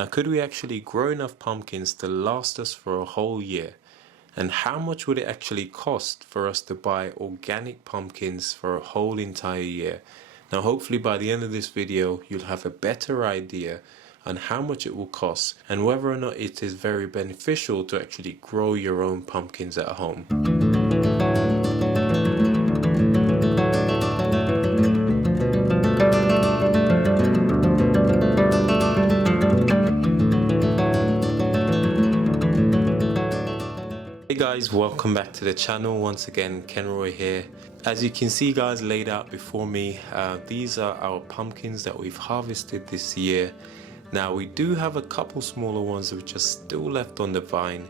Now, could we actually grow enough pumpkins to last us for a whole year? And how much would it actually cost for us to buy organic pumpkins for a whole entire year? Now, hopefully by the end of this video, you'll have a better idea on how much it will cost and whether or not it is very beneficial to actually grow your own pumpkins at home. Hey guys, welcome back to the channel. Once again, Kenroy here. As you can see guys, laid out before me, these are our pumpkins that we've harvested this year. Now we do have a couple smaller ones which are still left on the vine,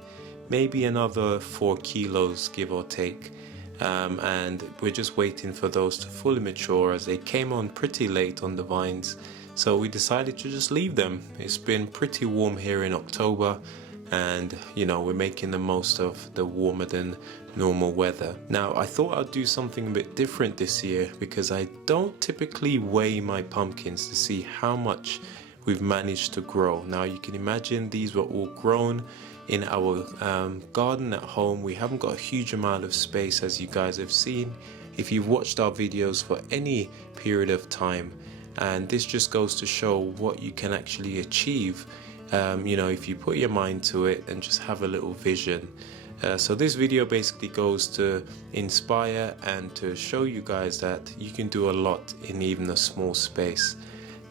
maybe another 4 kilos give or take, and we're just waiting for those to fully mature as they came on pretty late on the vines, so we decided to just leave them. It's been pretty warm here in October, and you know, we're making the most of the warmer than normal weather. Now I thought I'd do something a bit different this year because I don't typically weigh my pumpkins to see how much we've managed to grow. Now you can imagine these were all grown in our garden at home. We haven't got a huge amount of space, as you guys have seen if you've watched our videos for any period of time, and this just goes to show what you can actually achieve you know, if you put your mind to it and just have a little vision. So this video basically goes to inspire and to show you guys that you can do a lot in even a small space.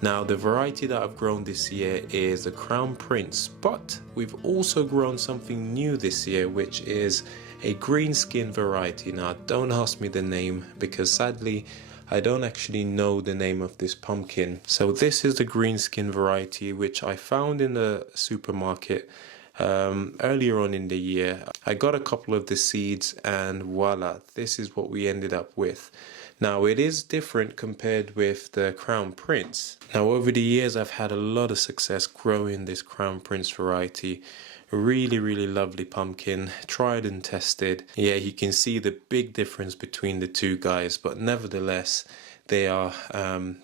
Now the variety that I've grown this year is the Crown Prince, but we've also grown something new this year, which is a green skin variety. Now don't ask me the name because sadly I don't actually know the name of this pumpkin. So this is the green skin variety which I found in the supermarket earlier on in the year. I got a couple of the seeds and voila, this is what we ended up with. Now it is different compared with the Crown Prince. Now over the years I've had a lot of success growing this Crown Prince variety. Really lovely pumpkin, tried and tested. Yeah, you can see the big difference between the two guys, but nevertheless they are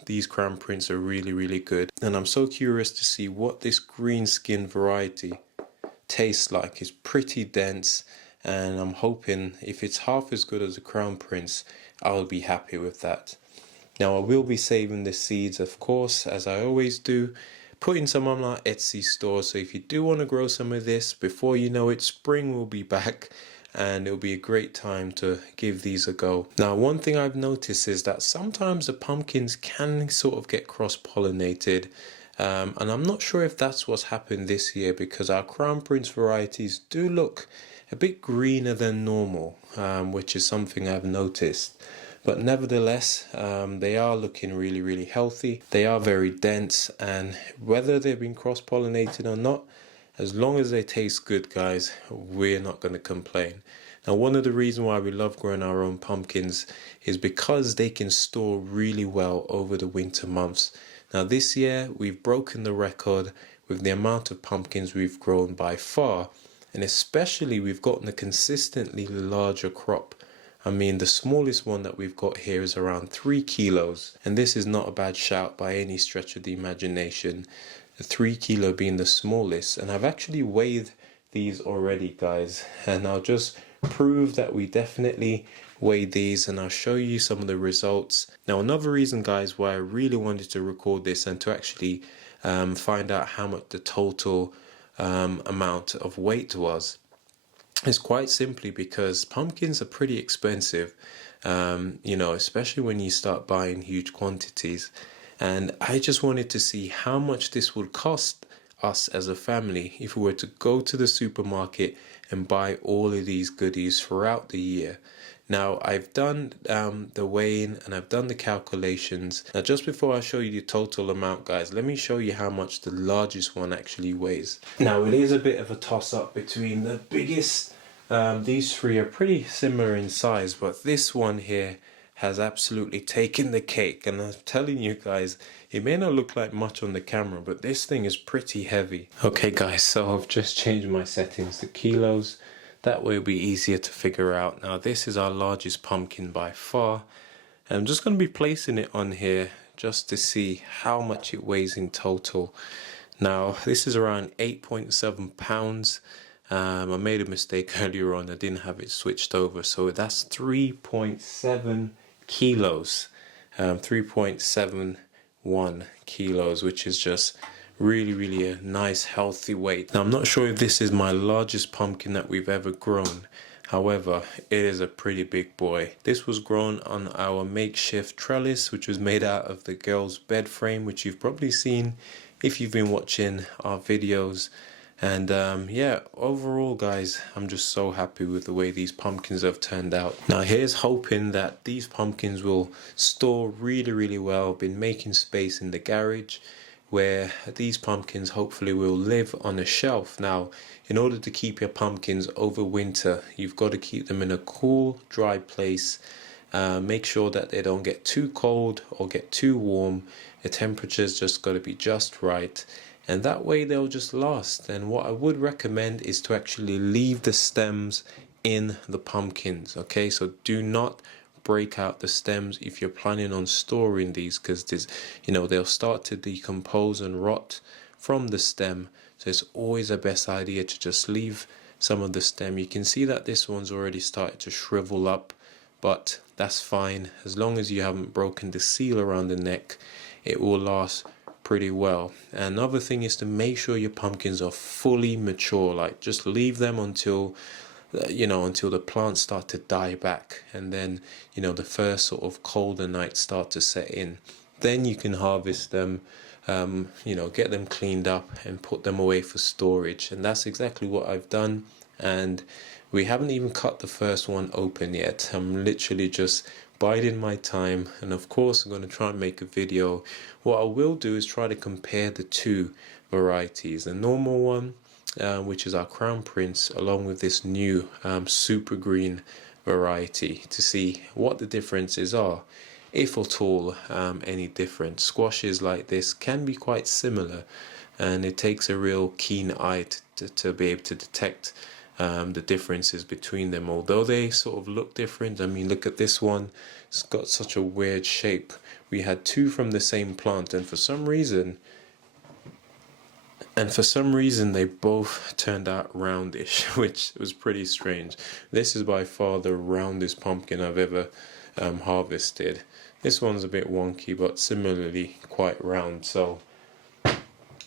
these Crown Prince are really good, and I'm so curious to see what this green skin variety tastes like. It's pretty dense, and I'm hoping if it's half as good as the Crown Prince, I'll be happy with that. Now I will be saving the seeds, of course, as I always do, putting some on our Etsy store, so if you do want to grow some of this, before you know it, spring will be back and it'll be a great time to give these a go. Now one thing I've noticed is that sometimes the pumpkins can sort of get cross-pollinated, and I'm not sure if that's what's happened this year because our Crown Prince varieties do look a bit greener than normal, which is something I've noticed. But nevertheless, they are looking really healthy. They are very dense, and whether they've been cross-pollinated or not, as long as they taste good, guys, we're not going to complain. Now one of the reasons why we love growing our own pumpkins is because they can store really well over the winter months. Now this year we've broken the record with the amount of pumpkins we've grown by far, and especially we've gotten a consistently larger crop. I mean, the smallest one that we've got here is around 3 kilos, and this is not a bad shout by any stretch of the imagination, the 3 kilo being the smallest. And I've actually weighed these already, guys, and I'll just prove that we definitely weighed these, and I'll show you some of the results. Now another reason, guys, why I really wanted to record this and to actually find out how much the total amount of weight was, is quite simply because pumpkins are pretty expensive, you know, especially when you start buying huge quantities. And I just wanted to see how much this would cost us as a family if we were to go to the supermarket and buy all of these goodies throughout the year. Now I've done the weighing and I've done the calculations. Now just before I show you the total amount, guys, let me show you how much the largest one actually weighs. Now it is a bit of a toss-up between the biggest. These three are pretty similar in size, but this one here has absolutely taken the cake, and I'm telling you guys, it may not look like much on the camera, but this thing is pretty heavy. Okay guys, so I've just changed my settings to kilos. That way it'll be easier to figure out. Now this is our largest pumpkin by far. I'm just going to be placing it on here just to see how much it weighs in total. Now this is around 8.7 pounds. I made a mistake earlier on, I didn't have it switched over, so that's 3.7 kilos, 3.71 kilos, which is just really a nice healthy weight. Now I'm not sure if this is my largest pumpkin that we've ever grown, however it is a pretty big boy. This was grown on our makeshift trellis, which was made out of the girl's bed frame, which you've probably seen if you've been watching our videos. And yeah, overall guys, I'm just so happy with the way these pumpkins have turned out. Now here's hoping that these pumpkins will store really well. Been making space in the garage where these pumpkins hopefully will live on a shelf. Now in order to keep your pumpkins over winter, you've got to keep them in a cool, dry place. Make sure that they don't get too cold or get too warm. The temperature's just got to be just right, and that way they'll just last. And what I would recommend is to actually leave the stems in the pumpkins. Okay, so do not break out the stems if you're planning on storing these, because this, they'll start to decompose and rot from the stem. So it's always the best idea to just leave some of the stem. You can see that this one's already started to shrivel up, but that's fine as long as you haven't broken the seal around the neck. It will last pretty well. Another thing is to make sure your pumpkins are fully mature. Like just leave them until until the plants start to die back, and then the first sort of colder nights start to set in. Then you can harvest them, get them cleaned up and put them away for storage. And that's exactly what I've done. And we haven't even cut the first one open yet. I'm literally just biding my time, and of course I'm going to try and make a video. What I will do is try to compare the two varieties, the normal one, which is our Crown Prince, along with this new super green variety, to see what the differences are, if at all any different. Squashes like this can be quite similar, and it takes a real keen eye to be able to detect the differences between them, although they sort of look different. I mean, look at this one, it's got such a weird shape. We had two from the same plant, and for some reason they both turned out roundish, which was pretty strange. This is by far the roundest pumpkin I've ever harvested. This one's a bit wonky, but similarly quite round. So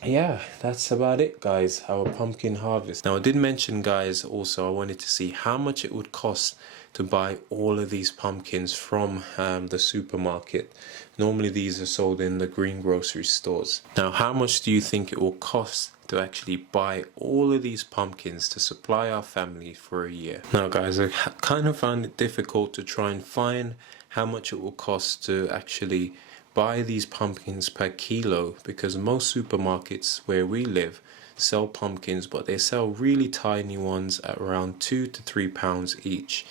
yeah, that's about it guys, our pumpkin harvest. Now I did mention guys, also I wanted to see how much it would cost to buy all of these pumpkins from the supermarket. Normally these are sold in the green grocery stores. Now how much do you think it will cost to actually buy all of these pumpkins to supply our family for a year? Now guys, I kind of found it difficult to try and find how much it will cost to actually buy these pumpkins per kilo, because most supermarkets where we live sell pumpkins, but they sell really tiny ones at around £2 to £3 each.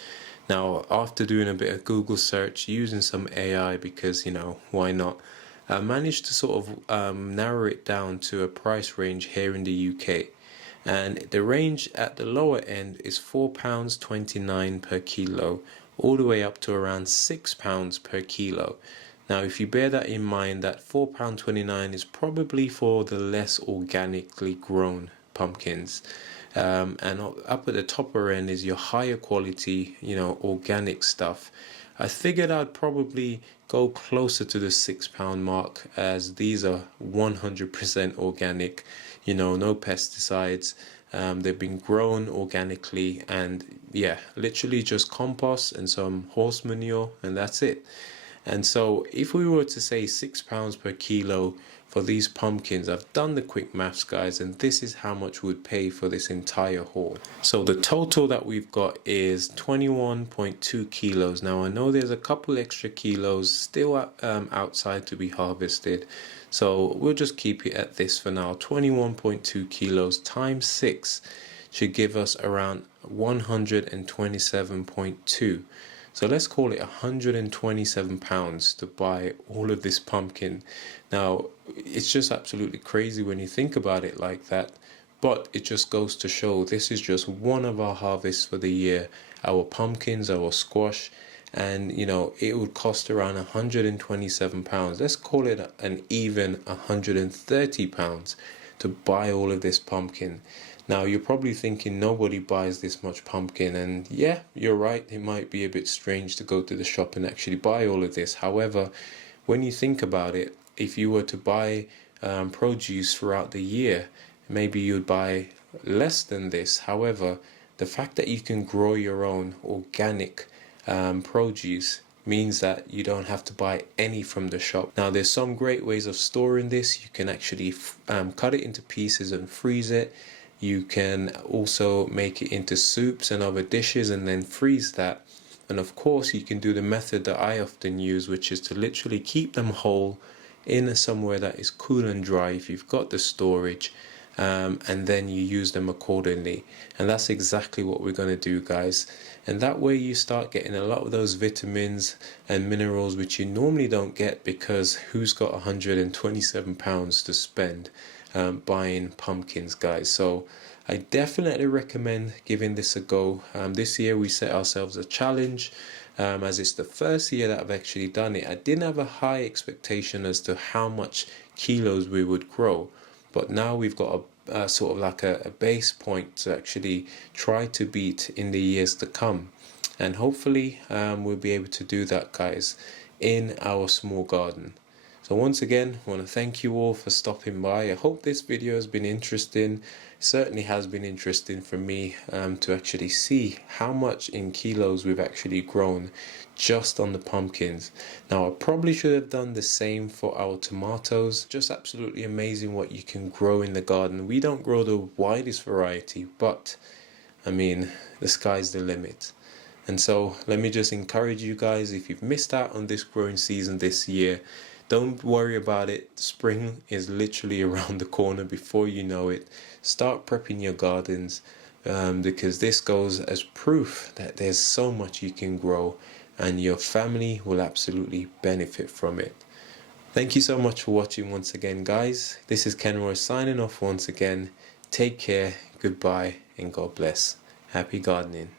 Now after doing a bit of Google search, using some AI, because why not, I managed to sort of narrow it down to a price range here in the UK, and the range at the lower end is £4.29 per kilo, all the way up to around £6 per kilo. Now if you bear that in mind, that £4.29 is probably for the less organically grown pumpkins, and up at the topper end is your higher quality organic stuff. I figured I'd probably go closer to the £6 mark, as these are 100% organic, no pesticides. They've been grown organically, and yeah, literally just compost and some horse manure, and that's it. And so if we were to say £6 per kilo for these pumpkins, I've done the quick maths guys, and this is how much we would pay for this entire haul. So the total that we've got is 21.2 kilos. Now I know there's a couple extra kilos still outside to be harvested, so we'll just keep it at this for now. 21.2 kilos times 6 should give us around 127.2. So let's call it £127 to buy all of this pumpkin. Now, it's just absolutely crazy when you think about it like that, but it just goes to show this is just one of our harvests for the year, our pumpkins, our squash, and it would cost around £127. Let's call it an even £130 to buy all of this pumpkin. Now you're probably thinking nobody buys this much pumpkin, and yeah, you're right, it might be a bit strange to go to the shop and actually buy all of this. However, when you think about it, if you were to buy produce throughout the year, maybe you'd buy less than this. However, the fact that you can grow your own organic produce means that you don't have to buy any from the shop. Now there's some great ways of storing this. You can actually cut it into pieces and freeze it. You can also make it into soups and other dishes and then freeze that. And of course you can do the method that I often use, which is to literally keep them whole in somewhere that is cool and dry if you've got the storage, and then you use them accordingly. And that's exactly what we're going to do, guys. And that way you start getting a lot of those vitamins and minerals which you normally don't get, because who's got £127 to spend buying pumpkins, guys? So I definitely recommend giving this a go. This year we set ourselves a challenge. As it's the first year that I've actually done it, I didn't have a high expectation as to how much kilos we would grow, but now we've got a sort of like a base point to actually try to beat in the years to come, and hopefully we'll be able to do that, guys, in our small garden. So once again, I want to thank you all for stopping by. I hope this video has been interesting. It certainly has been interesting for me to actually see how much in kilos we've actually grown just on the pumpkins. Now I probably should have done the same for our tomatoes. Just absolutely amazing what you can grow in the garden. We don't grow the widest variety, but I mean, the sky's the limit. And so let me just encourage you guys, if you've missed out on this growing season this year, don't worry about it. Spring is literally around the corner. Before you know it, start prepping your gardens, because this goes as proof that there's so much you can grow and your family will absolutely benefit from it. Thank you so much for watching once again, guys. This is Kenroy signing off once again. Take care, goodbye, and God bless. Happy gardening.